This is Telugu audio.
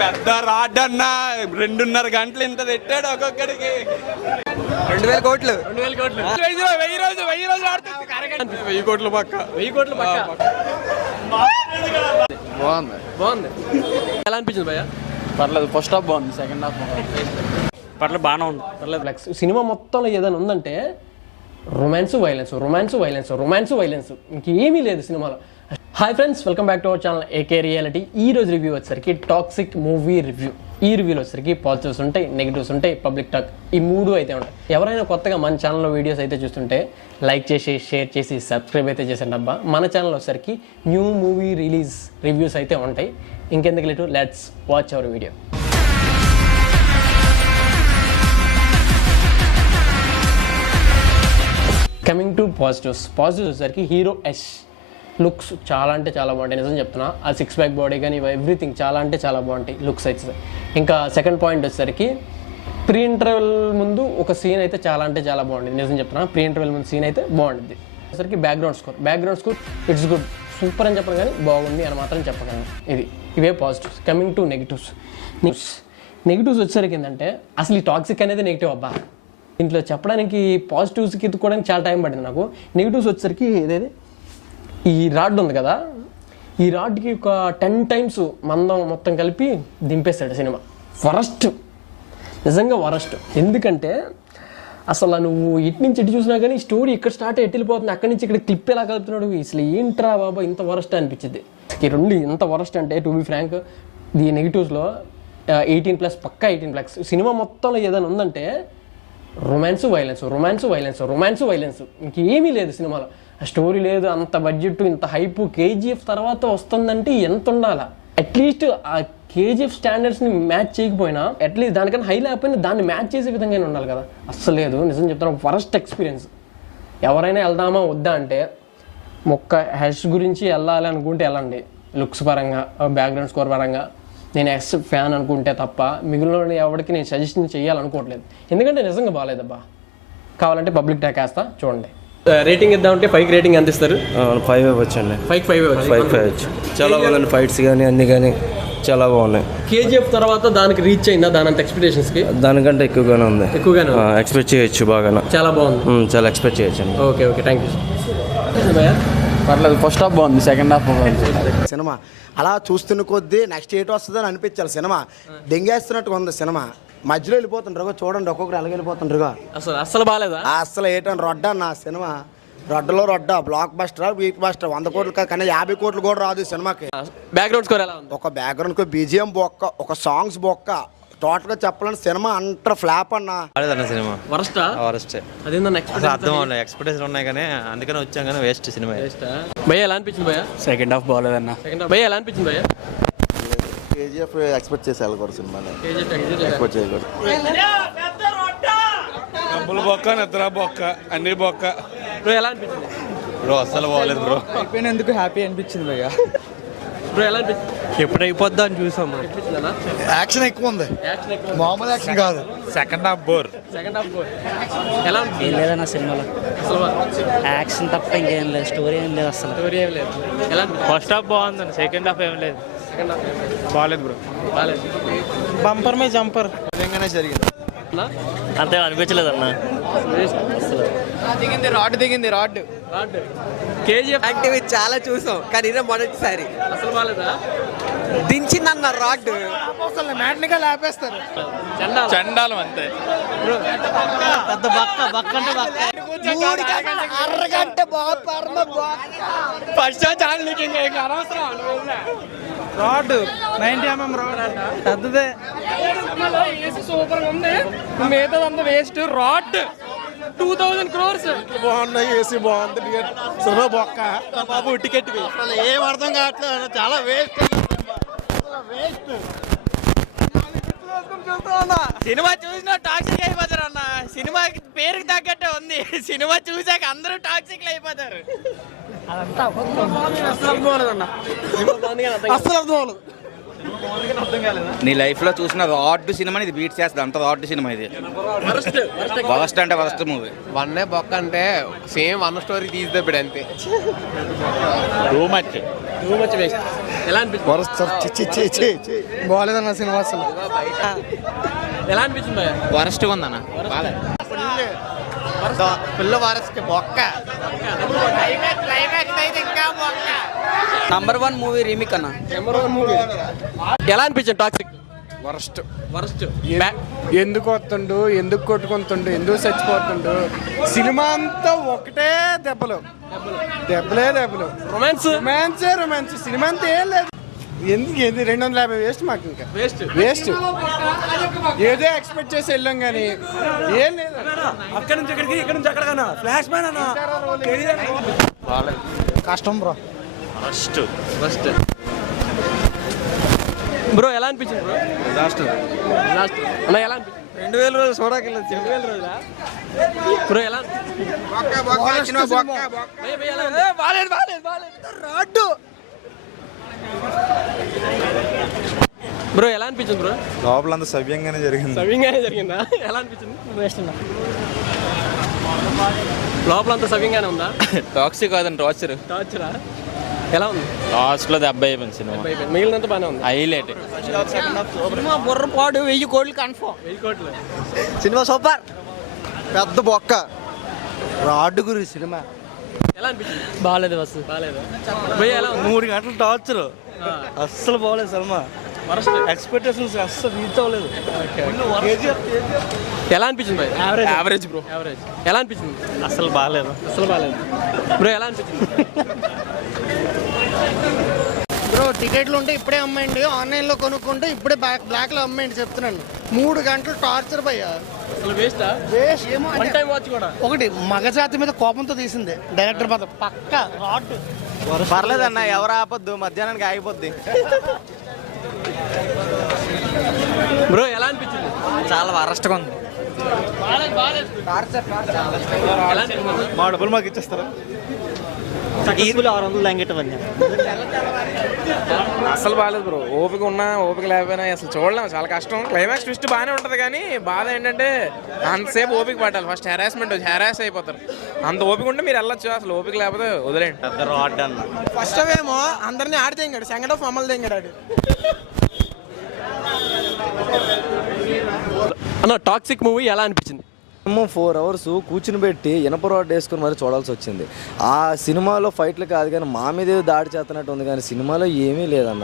పెద్ద రాడ్ అన్న 2.5 గంటలు ఇంత పెట్టాడు ఒక్కొక్కడికి. 2000 కోట్లు. 1000 కోట్లు 1000 రోజులు ఆడుతుంది. 1000 కోట్లు పక్క. 1000 కోట్లు పక్క. బాగుంది. ఎలా అనిపించింది భయ్యా? పర్లేదు. ఫస్ట్ హాఫ్ బాగుంది, సెకండ్ హాఫ్ పర్లేదు, బాగానే ఉంది. పర్లేదు. సినిమా మొత్తంలో ఏదైనా ఉందంటే రొమాన్స్ వైలెన్స్ ఇంకేమీ లేదు సినిమాలో. Hi friends, welcome back to our channel AK reality. ఈ రోజు రివ్యూ వచ్చేసరికి టాక్సిక్ మూవీ రివ్యూ. ఈ రివ్యూలో వచ్చేసరికి పాజిటివ్స్ ఉంటాయి, నెగిటివ్స్ ఉంటాయి, పబ్లిక్ టాక్, ఈ 3 అయితే ఉంటాయి. ఎవరైనా కొత్తగా మన ఛానల్లో వీడియోస్ అయితే చూస్తుంటే లైక్ చేసి, షేర్ చేసి, సబ్స్క్రైబ్ అయితే చేసండి అబ్బా. మన ఛానల్ వచ్చేసరికి న్యూ మూవీ రిలీజ్ రివ్యూస్ అయితే ఉంటాయి. ఇంకెందుకు late, let's watch hour video. Coming to positives వచ్చేసరికి హీరో యష్ లుక్స్ చాలా అంటే చాలా బాగుంటాయి, నిజం చెప్తున్నా. ఆ 6 ప్యాక్ బాడీ కానీ ఎవ్రీథింగ్ చాలా అంటే చాలా బాగుంటాయి లుక్స్ అయితే. ఇంకా సెకండ్ పాయింట్ వచ్చేసరికి ప్రీ ఇంటర్వెల్ ముందు ఒక సీన్ అయితే చాలా అంటే చాలా బాగుంటుంది, నిజం చెప్తున్నా. ప్రీ ఇంటర్వెల్ ముందు సీన్ అయితే బాగుంటుంది. వచ్చేసరికి background score it's good, super అని చెప్పను కానీ బాగుంది అని మాత్రం చెప్పగలను. ఇవే పాజిటివ్స్. కమింగ్ టు నెగిటివ్స్ వచ్చేసరికి ఏంటంటే అసలు ఈ టాక్సిక్ అనేది నెగిటివ్ అబ్బా. దీంట్లో చెప్పడానికి పాజిటివ్స్కి ఎత్తుకోవడానికి చాలా టైం పడింది నాకు. నెగిటివ్స్ వచ్చేసరికి ఏదైతే ఈ రాడ్ ఉంది కదా, ఈ రాడ్కి ఒక 10 times మందం మొత్తం కలిపి దింపేస్తాడు సినిమా. నిజంగా వరస్ట్. ఎందుకంటే అసలు నువ్వు ఇటు నుంచి ఇటు చూసినా కానీ స్టోరీ ఇక్కడ స్టార్ట్ ఎటు వెళ్ళిపోతుంది, అక్కడి నుంచి ఇక్కడ క్లిప్ ఎలా కలుపుతున్నాడు, అసలు ఏంట్రా బాబా ఇంత వరస్ట్ అనిపించింది. ఈ రెండు ఎంత వరస్ట్ అంటే, టు బి ఫ్రాంక్, ది నెగిటివ్స్లో 18+ పక్కా 18+. సినిమా మొత్తంలో ఏదైనా ఉందంటే రొమాన్స్ వైలెన్స్ ఇంకేమీ లేదు సినిమాలో. స్టోరీ లేదు, అంత బడ్జెట్, ఇంత హైప్. KGF తర్వాత వస్తుందంటే ఎంత ఉండాలా? అట్లీస్ట్ ఆ KGF స్టాండర్డ్స్ని మ్యాచ్ చేయకపోయినా అట్లీస్ట్ దానికన్నా హై లేకపోయినా దాన్ని మ్యాచ్ చేసే విధంగానే ఉండాలి కదా. అస్సలు లేదు, నిజం చెప్తాను, వరస్ట్ ఎక్స్పీరియన్స్. ఎవరైనా వెళ్దామా వద్దా అంటే హ్యాష్ గురించి వెళ్ళాలి అనుకుంటే వెళ్ళండి, లుక్స్ పరంగా, బ్యాక్గ్రౌండ్ స్కోర్ పరంగా. నేను ఫ్యాన్ అనుకుంటే తప్ప మిగిలిన ఎవరికి నేను సజెషన్ చేయాలనుకోవట్లేదు, ఎందుకంటే నిజంగా బాగాలేదబ్బా. కావాలంటే పబ్లిక్ ట్యాక్ వేస్తా, చూడండి. రేటింగ్ ఇద్దామంటే 5కి రేటింగ్ ఎంత ఇస్తారు? 5 ఇవ్వచ్చండి. 5 ఇవ్వచ్చు. చాలా బాగుందండి, ఫైట్స్ కానీ అన్ని కానీ చాలా బాగున్నాయి. KGF తర్వాత దానికి రీచ్ అయిందా దానంత ఎక్స్పెక్టేషన్స్కి? దానికంటే ఎక్కువగానే ఉంది. ఎక్స్పెక్ట్ చేయొచ్చు, బాగా చాలా బాగుంది, చాలా ఎక్స్పెక్ట్ చేయొచ్చు. Okay, thank you. పర్లేదు. ఫస్ట్ హాఫ్ బాగుంది, సెకండ్ హాఫ్ బాగుంది. సినిమా అలా చూస్తున్న కొద్దీ నెక్స్ట్ ఏటో వస్తుందని అనిపించాలి. సినిమా దెంగేస్తున్నట్టుగా ఉంది సినిమా. మధ్యలో వెళ్ళిపోతుండ్రుగా, చూడండి ఒక్కొక్కరు ఎలాగ వెళ్ళిపోతుండ్రుగా. అసలు బాగాలేదా? అసలు ఏటని రొడ్డ నా cinema. Rodda block buster, week buster. 100 కోట్లు కానీ 50 కోట్లు కూడా రాదు సినిమాకి. బ్యాక్గ్రౌండ్ స్కోర్ ఎలా ఉంది? ఒక బ్యాక్గ్రౌండ్ BGM బొక్క, ఒక సాంగ్స్ బొక్క. టోటల్ గా చెప్పాలని సినిమా అంటారు ఫ్లాప్ అన్న. Cinema worst. ఎక్స్పెక్టేషన్ ఉన్నాయి కానీ అందుకని వచ్చాం కానీ వేస్ట్ సినిమా. భయ్యా ఎలా అనిపించింది భయ్యా? సెకండ్ హాఫ్ బాగోలేదన్న. భయ్యా ఎలా అనిపించింది భయ్యా? KGF ఎక్స్పెక్ట్ చేసి వెళ్ళకూడదు సినిమాని, ఎక్స్పెక్ట్ చేయకూడదు. డబ్బులు బొక్క, నిద్ర బొక్క, అన్ని బొక్క. ఎలా అనిపించింది బ్రో? అస్సలు బాగోలేదు బ్రో. అయిపోయినందుకు హ్యాపీ అనిపించింది భయ్యా. ఎలా అనిపించింది? ఎప్పుడు అయిపోద్దా అని చూసాం. యాక్షన్ ఎక్కువ ఉంది, మామూలు యాక్షన్ కాదు. Second half bore. ఎలా ఏం లేదన్న సినిమాలో, అసలు యాక్షన్ తప్ప ఇంకేం లేదు, స్టోరీ ఏం లేదు అసలు. స్టోరీ ఏం లేదు. ఎలా ఫస్ట్ హాఫ్ బాగుందండి, సెకండ్ హాఫ్ ఏం లేదు. బాగాలేదు బ్రో, బాగాలేదు. బంపర్ మే జంపర్ నిజంగానే జరిగింది. అంతే అనిపించలేదు అన్న. దిగింది రాడ్. KGF యాక్టివ్ చాలా చూసాం కానీ ఇదే మొదటిసారి. అసలు బాగాలేదా? దించిందన్న రాడ్. లేపేస్తారు. చండాలం అంతే. పెద్ద బక్క అంటే అరగంట ఫస్ట్ ఛానల్ అనవసరం. రాడ్ 90mm రాడ్ పెద్దదే. సూపర్ ఉంది, మిగతాదంతా వేస్ట్. Rod 2000 crores. బాగున్నాయి, ఏసీ బాగుంది, సినిమా బొక్క బాబు. టికెట్ ఏం అర్థం కావట్లేదు, చాలా వేస్ట్. సినిమా చూసినా టాక్సిక్ అయిపోతారు అన్న. సినిమా పేరుకి తగ్గట్టే ఉంది, సినిమా చూసాక అందరూ టాక్సిక్లు అయిపోతారు. అసలు అర్థం అవ్వలేదు. నీ లైఫ్లో చూసిన రాడ్ సినిమాని ఇది బీట్ చేస్తుంది, అంత రాడ్ సినిమా ఇది. వరస్ట్ అంటే వరస్ట్ మూవీ. వన్నే బొక్క అంటే సేమ్ వన్ స్టోరీ తీసిదప్పుడు అంతే. Too much waste. ఎలా అనిపించింది? బాగాలేదన్న సినిమా అసలు. ఎలా అనిపించింది భయ్యా? వరస్ట్గా ఉందన్న. పిల్ల వారసుకి బొక్క. నంబర్ 1 మూవీ రీమిక్ అన్న. ఎలా అనిపించింది టాక్సిక్? వరస్ట్. వరస్ట్. ఎందుకు వస్తుండు, ఎందుకు కొట్టుకుంటుండు, ఎందుకు చచ్చిపోతుండు, సినిమా అంతా ఒకటే దెబ్బలు. రొమాన్స్ సినిమా అంతా ఏం లేదు. ఎందుకు 250 వేస్ట్ మాకు. ఇంకా వేస్ట్ ఏదో ఎక్స్పెక్ట్ చేసి వెళ్ళాం కానీ ఏం లేదు. అక్కడ నుంచి ఇక్కడికి, ఇక్కడ నుంచి అక్కడ ఫ్లాష్ మ్యాన్ అన్న. కష్టం బ్రో. ఫస్ట్ బ్రో ఎలా అనిపించింది బ్రో? లాస్ట్ అన్న ఎలా అనిపించింది? 2000 రోజులు చూడకెళ్ళదు. 2000 రోజులా బ్రో? ఎలా బ్రో ఎలా అనిపించింది బ్రో? లోపలంతా సవ్యంగానే జరిగింది. సవ్యంగానే జరిగిందా? ఎలా అనిపించింది? లోపలంతా సవ్యంగానే ఉందా? టాక్సిక్ కాదండి, టార్చర్. టార్చరా? ఎలా ఉంది? లాస్ట్లో దెబ్బ అయిపోయింది సినిమా. మిగిలినంత బాగానే ఉంది. హైలైట్. సినిమా బుర్రపాడు 1000 కోట్లు కన్ఫర్మ్. 1000 కోట్లు. Cinema super. పెద్ద బొక్క. రాడ్ గురి సినిమా. ఎలా అనిపించింది? బాగాలేదు బస్సు. బాగాలేదు. భయ్యా ఎలా ఉంది? 3 గంటలు టార్చర్. అస్సలు బాగలేదు సినిమా. ఎక్స్పెక్టేషన్స్ అస్సలు రీచ్ అవ్వలేదు. ఎలా అనిపించింది భయ్? Average bro. యావరేజ్. ఎలా అనిపించింది? అస్సలు బాగలేదు. బ్రో ఎలా అనిపించింది? బ్రో టికెట్లు ఉంటే ఇప్పుడే అమ్మేయండి, ఆన్లైన్లో కొనుక్కుంటే ఇప్పుడే బ్లాక్లో అమ్మేయండి చెప్తున్నాను. 3 గంటలు టార్చర్ భయ్యా. అసలు వేస్టా? వేస్ట్. ఏమో వన్ టైం వాచ్ కూడా. ఒకటి మగజాతి మీద కోపంతో తీసింది డైరెక్టర్ మాత్రం పక్క రాడ్. పర్లేదన్న, ఎవరు ఆపొద్దు, మధ్యాహ్నానికి ఆగిపోద్ది. బ్రో ఎలా అనిపించింది? చాలా వరస్ట్గా ఉంది. ఎలా అనిపించింది? మా డబ్బులు మాకు ఇచ్చేస్తారా? 600 లంగెట్టవన్నీ. అసలు బాగాలేదు బ్రో. ఓపిక ఉన్నా ఓపిక లేకపోయినా అసలు చూడలేము, చాలా కష్టం. క్లైమాక్స్ ట్విస్ట్ బాగానే ఉంటుంది కానీ బాధ ఏంటంటే అంతసేపు ఓపిక పట్టాలి. ఫస్ట్ హెరాస్మెంట్ వచ్చి హెరాస్ అయిపోతారు. అంత ఓపిక ఉంటే మీరు వెళ్ళొచ్చు, అసలు ఓపిక లేకపోతే వదిలేండి. పెద్ద రాడ్ అన్న. ఫస్ట్ ఏమో అందరినీ ఆడి తెంగాడు, సెకండ్ హాఫ్ మమ్మల్ని తెంగాడు. అన్న టాక్సిక్ మూవీ ఎలా అనిపించింది? 4 అవర్స్ కూర్చుని పెట్టి ఇనప రాడ్ వేసుకుని మరి చూడాల్సి వచ్చింది. ఆ సినిమాలో ఫైట్లు కాదు కానీ మా మీద దాడి చేస్తున్నట్టు ఉంది కానీ సినిమాలో ఏమీ లేదన్న.